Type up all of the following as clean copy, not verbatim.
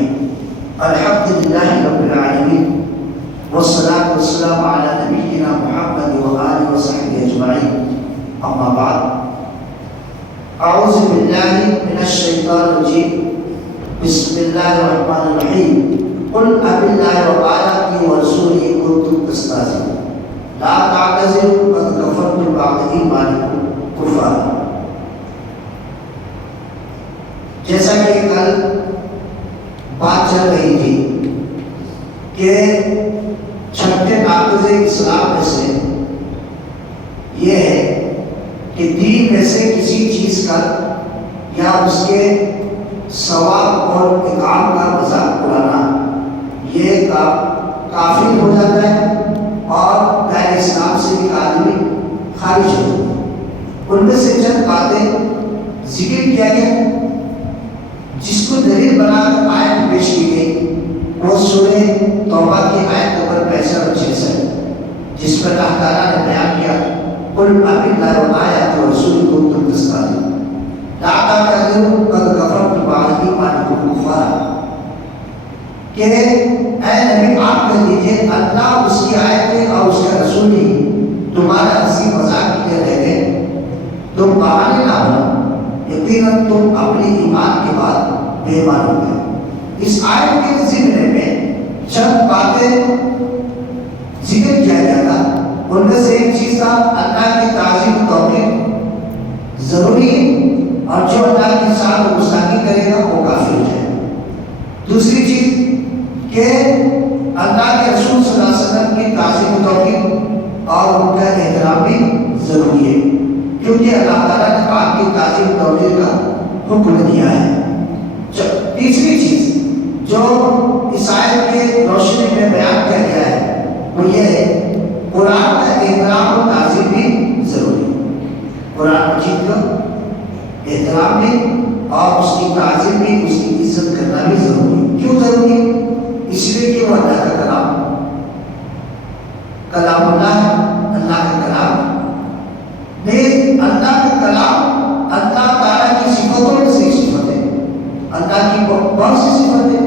الحمد لله رب العالمين والصلاة والسلام على نبينا محمد وآله وصحبه أجمعين. أما بعد، أعوذ بالله من الشيطان الرجيم. بسم الله الرحمن الرحيم. قل أبالله وآياته ورسوله كنتم تستهزئون لا تعتذروا قد كفرتم بعد إيمانكم كفارا. جیسا کہ کل بات چل رہی تھی کہ چھٹے ناقض اسلام میں سے یہ ہے کہ دین میں سے کسی چیز کا یا اس کے ثواب اور اقام کا مذاق اڑانا یہ کافر ہو جاتا ہے اور دائرۂ اسلام سے ایک آدمی خارج ہو جاتا ہے. ان میں سے چند باتیں ذکر کیا گیا جس کو دلیل بنا کر آیت پیش کی گئی. وہ سورہ توبہ کی آیت نمبر 65 اور 66 جس پر اللہ تعالیٰ نے بیان کیا قل أبالله وآياته ورسوله كنتم تستهزئون لا تعتذروا قد كفرتم بعد إيمانكم كفارا. کہ اے نبی آپ کہہ دیجیے اللہ اس کی آیتیں اور اس کا رسول ہی تمہارا ہنسی مذاق کے لیے رہ گئے. تم بہانے نہ ہو، یقیناً تم اپنے ایمان کے بعد بے ایمان ہو گئے. اس آیت کے ذکر میں چند باتیں ذکر کیا گیا تھا. ان میں سے ایک چیز تھا اللہ کی تعظیم و توقیر ضروری ہے اور جو اللہ کے ساتھ گستاخی کرے گا وہ کافر ہو جائے. دوسری چیز کہ اللہ کے رسول صلی اللہ علیہ وسلم کی تعظیم و توقیر اور ان کا احترام بھی ضروری ہے کیونکہ اللہ تعالیٰ نے آپ کی تعظیم و توقیر کا حکم دیا ہے. تیسری چیز جو اس آیت کی روشنی میں بیان کیا گیا ہے وہ یہ ہے قرآن کا احترام و تعظیم بھی ضروری ہے. قرآن مجید کا احترام بھی اور اس کی تعظیم بھی، اس کی عزت کرنا بھی ضروری ہے. کیوں ضروری ہے؟ اس لیے کہ وہ اللہ کا کلام اللہ ہے، اللہ کا کلام نہیں. اللہ کا کلام اللہ تعالیٰ کی صفتوں میں سے صفت ہے. اللہ کی بہت سی صفت ہے،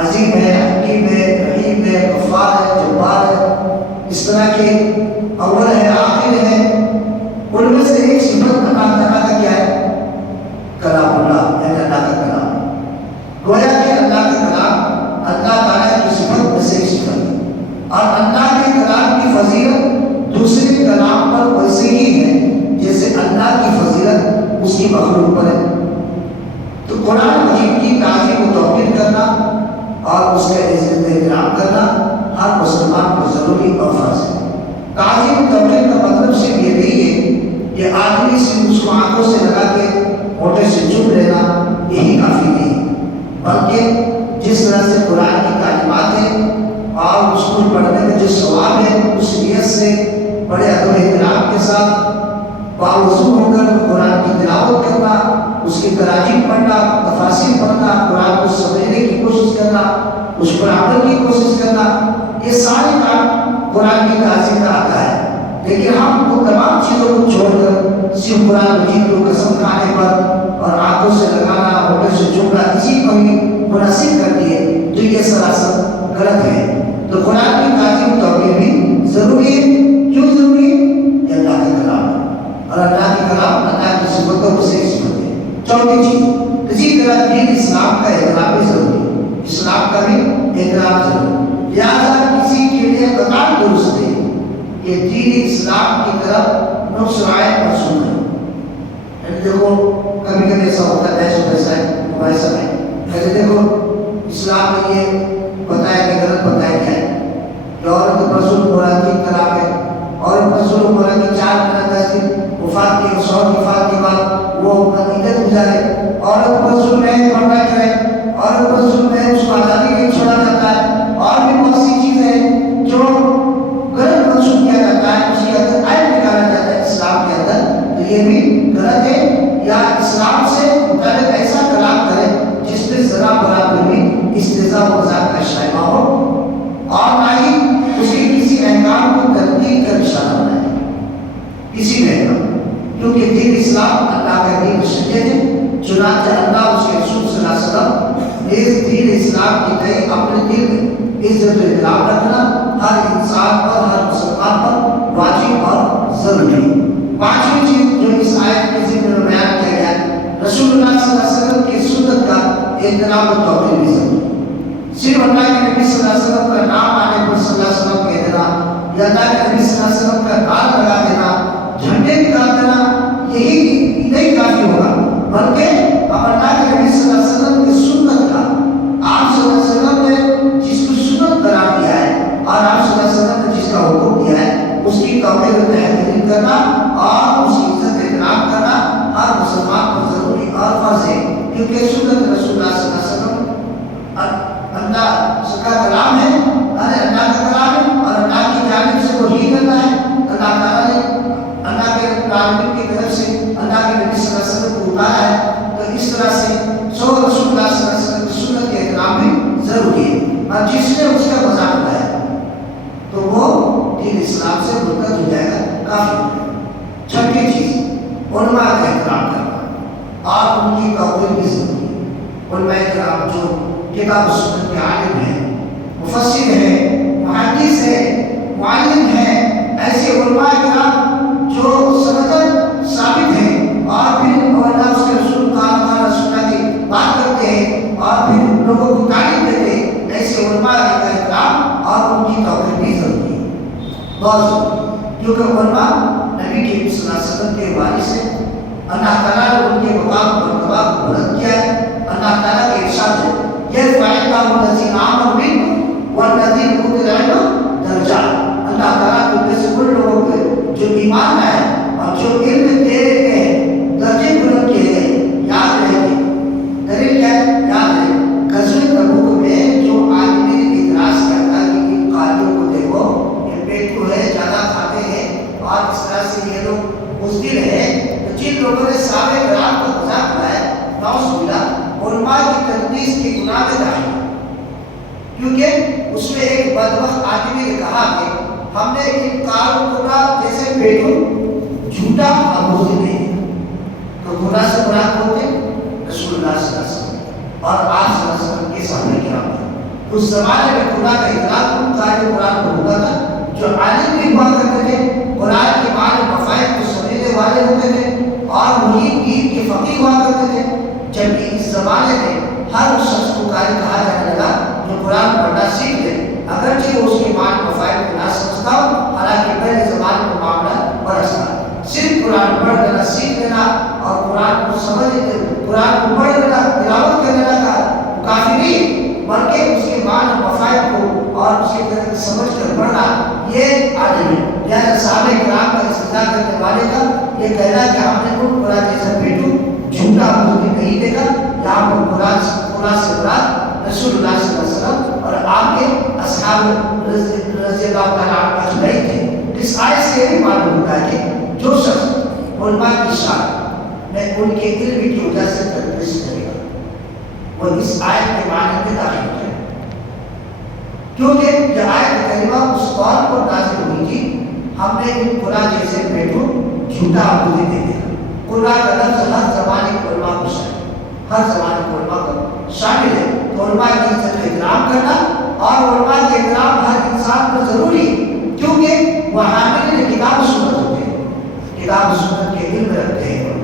عظیم ہے، حکیم ہے، رحیم ہے، غفار ہے، جبار ہے، اس طرح کے اول ہے، آخر ہے. ان میں سے ایک صفت اللہ تعالیٰ کا کیا ہے؟ کلام اللہ یعنی اللہ کا کلام. گویا کہ اللہ کا کلام اللہ تعالیٰ کی صفت میں سے ایک صفت ہے اور اللہ کے کلام کی فضیلت دوسرے کلام پر ویسے ہی ہے جیسے اللہ کی فضیلت اس کی مخلوق پر ہے. تو قرآن مجید کی تعظیم و توقیر کرنا اور اس کا عزت احترام کرنا ہر مسلمان کو ضروری اور فرض ہے. تعظیم و توقیر کا مطلب صرف یہ نہیں ہے کہ آدمی صرف اس کو آنکھوں سے لگا کے موٹے سے چپ لینا یہی کافی نہیں، بلکہ جس طرح سے قرآن کی تعلیمات ہیں اور اس کو پڑھنے میں جو ثواب ہے اس نیت سے بڑے ادب و احترام کے ساتھ باوضو ہو کر قرآن کی تلاوت کرنا، اس کی تراجیم پڑھنا، تفاسیر پڑھنا، قرآن کو سمجھنے کی کوشش کرنا، اس پر عمل کی کوشش کرنا، یہ سارے کام قرآن کی تعظیم کا آتا ہے. لیکن ہم وہ تمام چیزوں کو چھوڑ کر صرف قرآن مجید کو قسم کھانے پر اور آنکھوں سے لگانا، ہوٹل سے چومنا اسی کو ہی مناسب کر دیے تو یہ سراسر غلط ہے. تو قرآن کی تعظیم و توقیر بھی ضروری ہے. کیوں ضروری ہے؟ یہ اللہ کا کلام ہے اور اللہ کے کلام اللہ کی صفتوں میں سے صفت ہے. چوتھی چیز اسی طرح دین اسلام کا احترام بھی ضروری ہے. اسلام کا بھی احترام ضروری ہے. لہٰذا کسی کے لیے قطار درست ہے کہ دین اسلام کی طرف نقص رائے مرسوم ہے. دیکھو کبھی کبھی ایسا ہوتا ہے ایسا ہے کہتے دیکھو اسلام میں یہ بتایا کہ غلط بتایا گیا ہے کہ عورت رسول قرآن کی طلاق ہے اور رسول قرآن کی 4 مہینہ 10 دن وفات کی شوہر کی وفات کے بعد وہ عدت گزارے. عورت رسول میں پردہ کرے، عورت رسول میں اس کو آزادی کے چھوڑا جاتا ہے اور بھی بہت سی چیزیں جو غلط منسوخ کیا جاتا ہے، اس کے اندر عیب نکالا جاتا ہے اسلام کے اندر. تو یہ بھی غلط ہے. یا اسلام سے متعلق ایسا کلام کرے جس میں ذرا برابر بھی استہزاء و مذاق کا شائبہ ہو اور نہ ہی اس کے کسی احکام کو تنقید کا نشانہ بنائے کسی بھی احکام. کیونکہ دین اسلام اللہ کا دین شریعت ہے. چنانچہ اللہ اس کے رسول صلی اللہ علیہ وسلم اس دین اسلام کی نئی اپنے دل میں عزت و احترام رکھنا ہر انسان پر، ہر مسلمان پر واجب اور ضروری۔ پانچویں چیز جو اس آیت کے ذکر میں بیان کیا گیا ہے، رسول اللہ صلی اللہ علیہ وسلم کی سنت کا احترام و توقیر بھی ضروری۔ صرف اللہ کے نبی صلی اللہ علیہ وسلم کا نام آنے پر صلی اللہ علیہ وسلم کا احترام، یا اللہ کے نبی صلی اللہ علیہ وسلم کا نام لگا دینا، جھنڈے نکال دینا، یہی نہیں کافی ہوگا، بلکہ ہم اللہ کے نبی صلی اللہ علیہ وسلم کی سنت کا، آپ صلی اللہ علیہ وسلم نے جس کو سنت قرار دیا ہے اور آپ صلی اللہ علیہ وسلم نے جس کا حکم دیا ہے، اس کی توقیر و تحقیر کرنا اور اس کی عزت احترام کرنا ہر مسلمان کو ضروری اور فرض ہے، کیونکہ سنت رسول اللہ صلی اللہ علیہ وسلم اللہ کا کلام ہے، اللہ کا کلام ہے اور اللہ کی جانب سے وحی کرنا ہے۔ اللہ تعالیٰ نے اللہ کے عالمین کی طرف سے اللہ کے نبی صلی اللہ علیہ وسلم کو اتارا ہے، تو اس طرح سے رسول اللہ صلی اللہ علیہ وسلم کی سنت کے احترام بھی ضروری ہے، اور جس نے اس کا مذاق اڑایا تو وہ دین اسلام سے مرتد ہو جائے گا، کافر ہو جائے گا۔ چھٹی چیز علماء کا احترام کرنا اور ان کی توقیر بھی ضروری ہے۔ علماء کرام جو کتاب و سنت کے عالم ہیں، مفسر ہیں، محدث ہیں، معلم ہیں، ایسے علماء کرام جو سندن ثابت ہیں اور پھر اللہ اس کے رسول تعالیٰ سننا کی بات کرتے ہیں اور پھر لوگوں کو تعلیم دیتے ہیں، ایسے علماء کا احترام اور ان کی توقیر بھی ضروری ہے، بہت ضروری، کیونکہ علماء نبی کے صلی اللہ علیہ وسلم کے وارث ہیں۔ اللہ تعالیٰ نے ان کے مقام مرتبہ کو بلند کیا ہے۔ اللہ تعالیٰ کے ارشاد ہے، يرفع الله الذين آمنوا منكم والذين اوتوا العلم درجات۔ اللہ تعالیٰ کو سے ان لوگوں کو جو ایمان لائے اور جو علم دے گئے درجے بلند کیے گئے، یاد رہے گی دلیل کیا ہے؟ یاد رہے غزوہ تبوک میں جو آدمی نے اعتراض کیا تھا کہ ان قاریوں کو دیکھو، یہ پیٹو ہے، زیادہ کھاتے ہیں اور اس طرح سے یہ لوگ بزدل ہیں، تو جن لوگوں نے صحابہ کرام کو مذاق اڑایا، نعوذ باللہ، علماء کی تقدیس کی گناہ میں داخل، کیونکہ اس میں ایک بدبخت آدمی نے کہا کہ ہم نے ان کاروں کو جیسے پیٹو جھوٹا خاموشی نہیں ہے، تو گناہ سے مراد ہوتے رسول اللہ صلی اللہ علیہ وسلم اور آپ صلی اللہ علیہ وسلم کے صحابہ کرام تھے۔ اس زمانے میں گناہ کا اطلاق ان قاری قرآن کو ہوتا تھا جو عالم بھی ہوا کرتے تھے، قرآن کے معنی مفاہیم کو سمجھنے والے ہوتے تھے اور محیط دین کے فقیہ ہوا کرتے تھے، جبکہ اس زمانے میں ہر اس شخص کو قاری کہا جانے لگا جو قرآن پڑھنا سیکھ لے، اگرچہ وہ اس کے معنی مفاہیم کو نہ سمجھتا ہو، حالانکہ پہلے زمانے میں معاملہ برس تھا۔ صرف قرآن پڑھ لینا، سیکھ لینا اور قرآن کو سمجھ قرآن کو پڑھ لینا، تلاوت کر لینا کا کافی نہیں، بلکہ اس کے معنی مفاہیم کو اور اس کے طرح سمجھ کر پڑھنا یہ عالم ہے۔ لہٰذا صحابہ کرام کا استدعا کرنے والے کا یہ کہنا کہ ہم نے ان قرآن جیسا پیٹو جھوٹا مجھے نہیں دیکھا، یہاں پر قرآن سے مراد رسول اللہ صلی اللہ علیہ وسلم اور آپ کے اصحاب رضی اللہ تعالیٰ عنہ اجمعین تھے۔ اس آیت سے یہ بھی معلوم ہوتا ہے کہ جو شخص علماء کی شان میں ان کے علم کی وجہ سے تدریس کرے گا وہ اس آیت کے معنی میں داخل ہو جائے، کیونکہ یہ آیت کریمہ اس طور پر نازل ہوئی تھی، ہم نے ان قرآن جیسے پیٹو جھوٹا مجھے دے دیا۔ قرآن کا لفظ ہر زمانے کے علماء کو شامل، ہر زمانے کے علماء کو شامل ہے، تو علماء کی عزت کا احترام کرنا اور علماء کے احترام ہر انسان کو ضروری ہے، کیونکہ وہ حامل کتاب و سنت ہوتے ہیں، کتاب و سنت کے علم رکھتے ہیں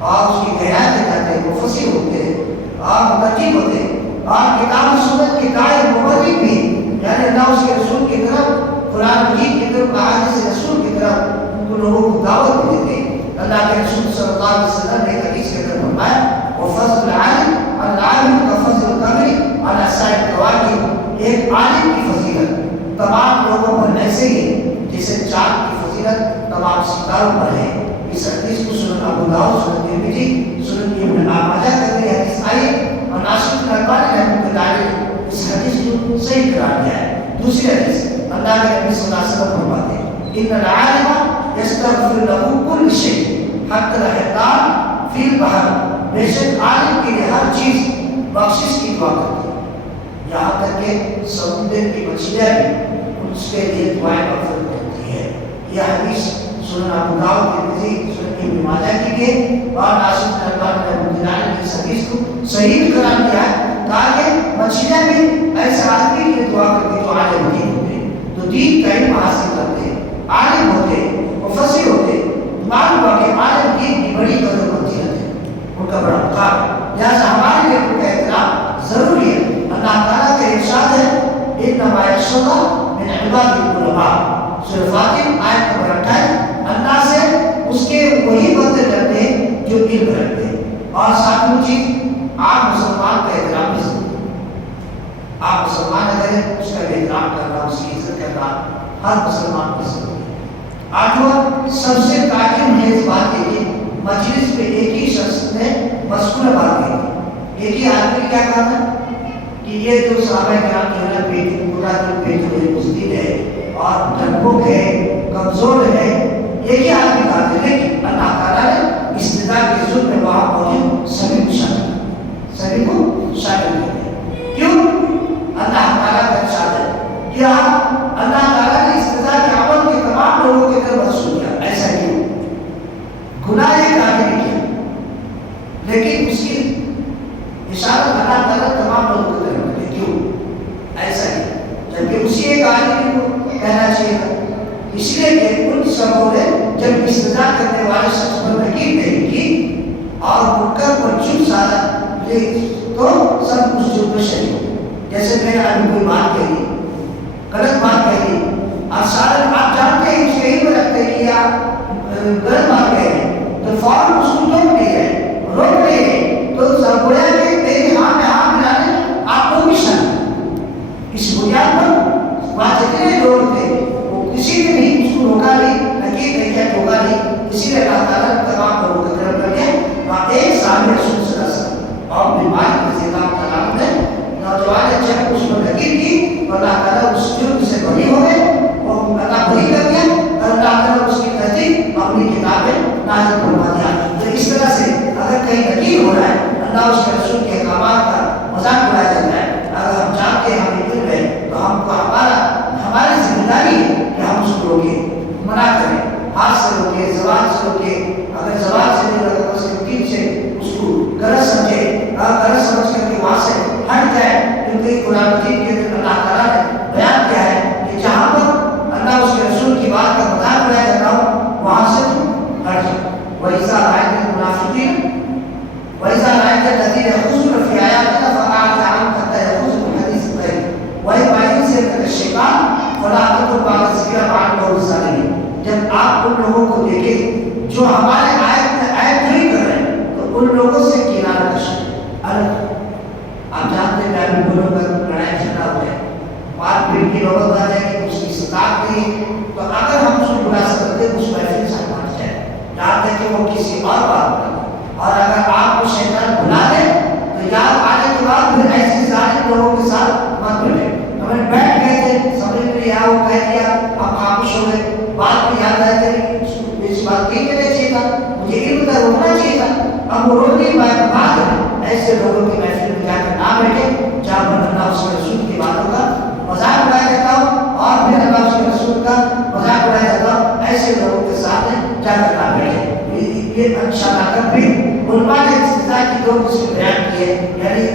اور اس کی گہرائی میں جاتے ہیں، مفسر ہوتے ہیں اور مترجم ہوتے ہیں، اور کتاب و سنت کے دائر مبلغ بھی، یعنی اللہ اس کے رسول کی طرف، قرآن مجید کی طرف، احادیث رسول کی طرف ان کو لوگوں کو دعوت دیتے ہیں۔ اللہ کے رسول صلی اللہ علیہ وسلم نے ایک حدیث کے اندر فرمایا، وفضل العالم العالم کا فضل القمر علی سائر الکواکب، ایک عالم کی فضیلت تمام لوگوں پر ایسے ہی جیسے چاند کی فضیلت تمام ستاروں پر ہے۔ اس حدیث کو سنن ابو داؤد، سنن ترمذی، سنن ابن ماجہ کے حدیث آئی اور ناصر بن البانی رحمۃ اللہ علیہ اس حدیث کو صحیح قرار دیا ہے۔ دوسری حدیث اللہ کے نبی صلی اللہ علیہ وسلم فرماتے ہیں، ان العالم یستغفر له كل شيء حتى الحيتان في البحر، بے شک عالم کے لیے ہر چیز بخشش کی دعا کرتی ہے، یہاں تک کہ سمندر کی مچھلیاں بھی اس کے لیے دعائیں مغفرت کرتی ہے۔ یہ حدیث سنن ابو داؤد، ترمذی، سنن ابن ماجہ کی ہے اور ناصر بن البانی نے اس حدیث کو صحیح قرار دیا ہے، کہا کہ مچھلیاں بھی ایسے آدمی کے لیے دعا کرتی جو عالم دین ہوتے، جو دین کا علم حاصل کرتے، عالم ہوتے، مفسر ہوتے، معلوم ہوا کہ عالم دین کی بڑی قدر منزلت ہے، ان کا بڑا مقام ہے، لہٰذا ہمارے لیے ان کا احترام ضروری ہے۔ اللہ تعالیٰ کا ارشاد ہے انما یخشی اللہ من عبادہ العلماء، سورہ فاتر آیت نمبر 28، اللہ سے اس کے وہی بندے ڈرتے ہیں جو علم رکھتے ہیں۔ اور ساتویں چیز، آپ مسلمان کا احترام بھی ضروری ہے۔ آپ مسلمان اگر ہیں اس کا احترام کرنا، اس کی عزت کرنا ہر مسلمان کی ضروری ہے۔ آٹھواں، سب سے تعلیم ہے اس بات کے لیے مجلس میں ایک ہی شخص نے مذکورہ بات کہی تھی، ایک ہی آدمی نے کیا کہا تھا کہ یہ جو صحابہ کرام جو ہے پیٹ پورا جو پیٹ ہوئے مزدید ہے اور ڈرپوک ہے، کمزور ہے، ایک ہی آدمی کہا تھا، لیکن اللہ تعالیٰ نے استدعاء کے ظلم میں وہاں موجود سبھی کو شامل کر دیا۔ کیوں؟ اللہ تعالیٰ کا ارشاد ہے کہ اللہ تعالیٰ نے استدعاء کے عمل کے تمام لوگوں کے اندر منسوخ کیا۔ ایسا کیوں؟ گناہ ایک آدمی نے کیا، لیکن اس کی اشارہ اللہ تعالیٰ تمام لوگوں کی طرف کرے۔ کیوں؟ ایسا ہی جبکہ اسی ایک آدمی کو کہنا چاہیے تھا، اس لیے کہ ان سبوں نے جب استدعاء کرنے والے شخص پر نکیر نہیں کی اور منکر پر چپ سادہ تو سب اس چپ میں شریک ہو۔ جیسے میں نے ابھی کوئی بات کہی، غلط بات کہی، اور سارے آپ جانتے ہیں اس کے ہی میں رکھتے ہیں کہ آپ غلط بات کہہ رہے ہیں تو فوراً اس کو ٹوک نہیں ہے، روک نہیں ہے، تو سب گویا کہ میری ہاں میں ہاں ملانے آپ کو بھی شامل۔ اس بنیاد پر وہاں جتنے لوگ تھے وہ کسی نے بھی اس کو روکا نہیں، نکیر نہیں کیا، ٹوکا نہیں، اسی لیے اللہ تعالیٰ نے تمام لوگوں کا طرف کر دیا۔ وہاں ایک صحابی رسول صلی اللہ علیہ وسلم اور بیمار رضی اللہ تعالیٰ نے نوجوان نے جب اس کو نکیر کی اور اللہ تعالیٰ اس جرم سے بری ہو گئے، وہ اللہ بری کر دیا اور اللہ تعالیٰ اس کی تصدیق اپنی کتاب میں نازل فرما دیا۔ تو اس طرح سے اگر کہیں نکیر ہو رہا ہے، اللہ اس کے رسول کے احکامات کا مذاق اڑایا جاتا ہے، اگر ہم جانتے ہیں ہمیں علم ہے تو ہم کو ہماری ذمہ داری ہے کہ ہم اس کو روکیں، منع کریں، ہاتھ سے روکیں، زبان سے روکیں، اگر زبان سے نہیں روکا تو دل سے اس کو غلط سمجھے، غلط سمجھ کر کے وہاں سے ہٹ جائے، کیونکہ قرآن مجید کے اندر اللہ تعالیٰ نے بیان کیا ہے کہ جہاں پر اللہ اس کے رسول کی بات کا مذاق اڑایا جاتا ہو وہاں سے ہٹ جائے۔ وَإِذَا رَأَيْتَ الْمُنَافِقِينَ وَإِذَا رَأَيْتَ الَّذِينَ يَخُوضُونَ فِي آيَاتِنَا فَأَعْرِضْ عَنْهُمْ حَتَّى يَخُوضُوا فِي حَدِيثٍ غَيْرِهِ وَإِمَّا يَنسِيَنَّكَ الشَّيْطَانُ فَلَا تَقُعُدْ بَعْدَ الذِّكْرَىٰ مَعَ الْقَوْمِ الظَّالِمِينَ۔ جب آپ ان لوگوں کو دیکھیں جو ہمارے آیت میں عیب نہیں کر رہے ہیں تو ان لوگوں سے کنارہ کشیں، الگ۔ آپ جانتے ہیں کہ بولوں کا لڑائی جھگڑا ہو جائے، بات پیٹ کی نوبت آ جائے کہ اس کی سطاعت نہیں، تو اگر ہم اس کو بلا سکتے اس محفل سے ہٹ جائے، یاد ہے کہ وہ کسی اور بات کرے، اور اگر آپ کو شیطان بلا دے تو یاد آنے کے بعد پھر ایسے ظالم لوگوں کے ساتھ مت ملے۔ ہمیں بیٹھ گئے تھے، سمجھ میں نہیں آیا، وہ کہہ دیا، آپ خاموش ہو گئے، بات میں یاد آئے تھے اس بات نہیں کہنا چاہیے تھا، مجھے علم تھا روکنا چاہیے تھا، اب وہ روک نہیں پائے، بعد ایسے لوگوں کی محفل میں جا کر نہ بیٹھے جہاں پر اللہ اس کے رسول کی باتوں کا مذاق اڑایا جاتا ہو اور پھر اللہ اس کے رسول کا مذاق اڑایا جاتا ہو، ایسے لوگوں کے ساتھ جا کر نہ بیٹھے۔ یہ اچھا نہ کر بھی علماء نے استدعاء کی دو قسم بیان کی ہے، یعنی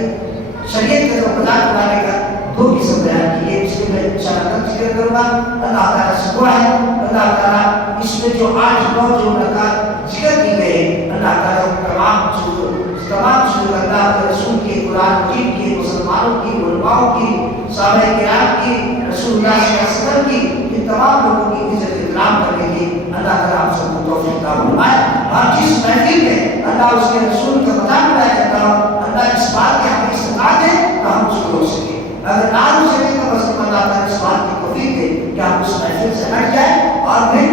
شریعت کا جو مذاق اڑانے کا دو قسم بیان کی ہے، اس کے میں انشاءاللہ کل ذکر کروں گا۔ اللہ تعالیٰ سے دعا ہے اللہ تعالیٰ اس میں جو 8-9 جو نکات ذکر کی گئے اللہ تعالیٰ تمام چیزوں اللہ کے رسول کی، قرآن مجید کی، مسلمانوں کی، علماء کی، صحابہ کرام کی، رسول اللہ صلی اللہ علیہ وسلم کی، ان تمام لوگوں کی عزت احترام کرنے کی اللہ تعالیٰ ہم سب کو توفیق عطا فرمائے۔ اور جس محفل میں اللہ اس کے رسول کا مذاق اڑایا جاتا ہو، اللہ اس بات کی ہمیں استطاعت ہے تو ہم اس کو روک سکیں، اگر نہ روک سکیں تو بس اللہ تعالیٰ اس بات کی توفیق دے کہ ہم اس محفل سے ہٹ جائیں اور پھر